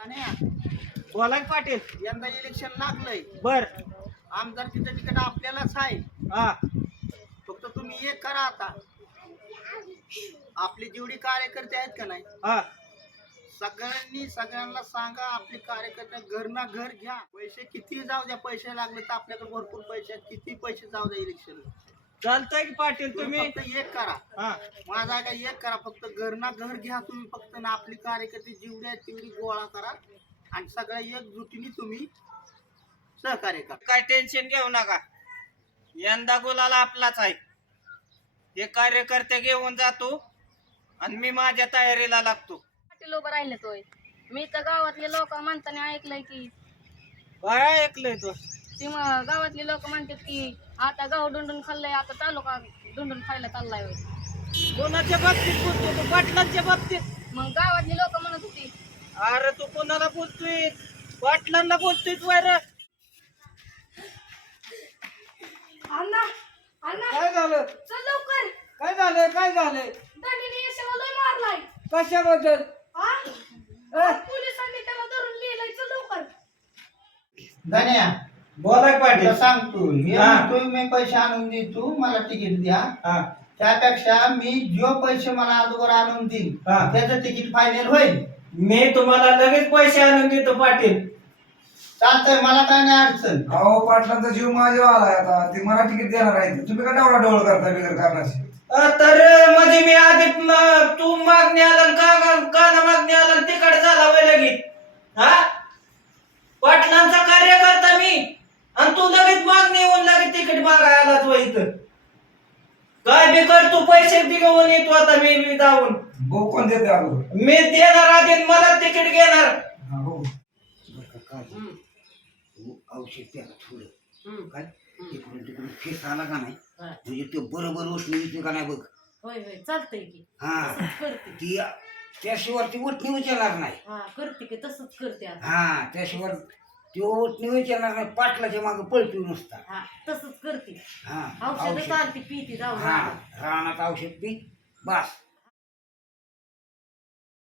जाण्या बोला की पाटील? यंदा इलेक्शन लागलंय. बर. आमदारकीचं तिकीट आपल्यालाच आहे. हा. फक्त तुम्ही एक करा आता. आपले जेवढे कार्यकर्ते आहेत का नाही हा. सगळ्यांनी सगळ्यांना सांगा आपले कार्यकर्ते घर ना घर घ्या. पैसे किती जाऊ द्या पैसे लागले तर आपल्याकडे भरपूर पैसे आहेत. किती पैसे जाऊ द्या इलेक्शन चालतंय की पाटील तुम्ही तुम्ही? फक्त एक करा. हा. माझा काय एक करा फक्त घर ना घर घ्या तुम्ही फक्त ना आपली कार्यकर्ते जेवढी आहेत तेवढी गोळा करा आणि सगळ्या एकजुटीने तुम्ही सहकार्य करा. काय टेन्शन घेऊ नका. यंदा गुलाला आपलाच आहे. हे कार्यकर्ते घेऊन जातो आणि मी माझ्या तयारीला लागतो. पाटील उभं राहिले तोय. मी तर गावातले लोक म्हणताना ऐकलंय की. काय ऐकलंय तो. ती म- गावातली लोक म्हणतात की आता गाव डुंडून खाल्लंय आता तालुका डुंडून खायला चाललाय होय. कोणाच्या बाबतीत बोलतो? तू पाटलांच्या बाबतीत. मग गावातली लोक म्हणत होती. अरे तू कोणाला बोलतोय? पाटलांना बोलतोय वैर अण्णा अण्णा. काय झालं? चल लवकर. काय झालंय काय झालंय दंडीने यशाला लय मारलाय. कशाबद्दल? हा अ? पोलिसांनी त्याला धरून लिहिलंय चल लवकर. धन्या. बोलाय तुला पाटील. सांगतो हे हा. म्हणतोय मी पैसे आणून देतो मला तिकीट द्या. हा. त्यापेक्षा मी जो पैसे मला अगोदर आणून देईल हा. त्याचं तिकीट फायनल होईल. मी तुम्हाला लगेच पैसे आणून देतो पाटील. चालतंय मला काय नाही अडचण. अहो पाटलांचा जीव माझ्या आलाय आता. ते मला तिकीट देणार आहे तुम्ही का डावळा डोळ करता बिगर कारणाची अ, तर म्हणजे मी आधी म- तू मागणी आला का काना मागणी आला तिकडे झाला वय लगेच. हा पाटलांचा कार्यकर्ता मी आणि तू लगेच मागणी येऊन लगेच तिकीट वय इथं. काय बी कर तू पैसे बी घेऊन येतो आता मी मी जाऊन कोण देते अगोदर? मी देणार आधी मला तिकीट घेणार. हा भाऊ. औषध त्याला थोडं. काय? तिकडून तिकडून फेस आला का नाही? म्हणजे ते बरोबर उठणी येते का नाही बघ. होय होय चालतंय की. हा. तसंच करते. ती त्याशिवाय ती उठणी उचलणार नाही. हा करते की तसंच करते आता. हा त्याशिवाय ती उठणी उचलणार नाही पाटलाच्या मागे पळतो नुसता. हा तसंच करते. हा औषध औषध. चालते पिते जाऊ हा रानात औषध पी बस.